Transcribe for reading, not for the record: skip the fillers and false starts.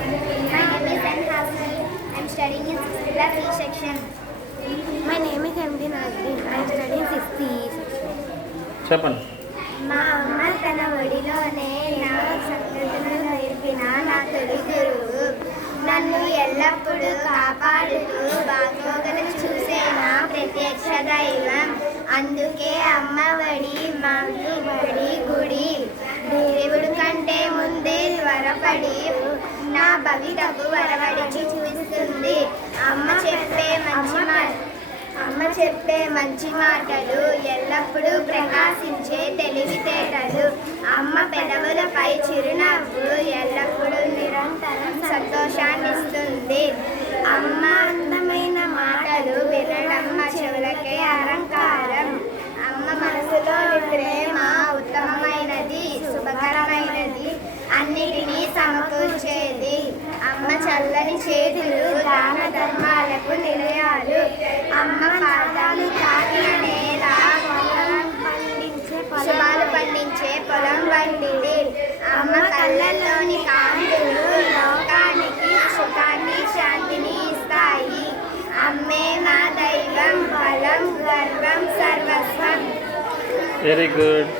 My name is N. Hasnal. I am studying in 6th class E section. My name is MD Nazreen. I am studying 6th E section. చెప్పండి. మా అమ్మ తన ఒడిలోనే నా సంగతులను నేర్పిన నా తొలి గురువు. నన్ను ఎల్లప్పుడూ కాపాడుతూ బాగోగులు చూసే నా ప్రత్యక్ష దైవం. అందుకే అమ్మ ఒడి మాకు బడి గుడి. దేవుడు కంటే ముందే త్వరపడి నా భవితకు వరవడికి చూపిస్తుంది. అమ్మ చెప్పే మంచి మాటలు ఎల్లప్పుడూ ప్రకాశించే తెలివితేటలు. అమ్మ పెదవులపై చిరునవ్వు ఎల్లప్పుడూ నిరంతరం సంతోషాన్నిస్తుంది. అమ్మ అందమైన మాటలు వినడం మా చెవులకే అలంకారం. అమ్మ మనసులోని ప్రేమ ఉత్తమమైనది, శుభకరమైనది, అన్నిటినీ సమకూర్చేది. అమ్మ చల్లని చేతులు దాన ధర్మాలకు నిలయాలు. అమ్మ పాదాలు తాకిన నేల శుభాలు పండించే పొలం వంటిది. అమ్మ కళ్ళల్లోని కాంతులు లోకానికి సుఖాన్ని శాంతిని ఇస్తాయి. అమ్మే నా దైవం, బలం, గర్వం, సర్వస్వం. Very good.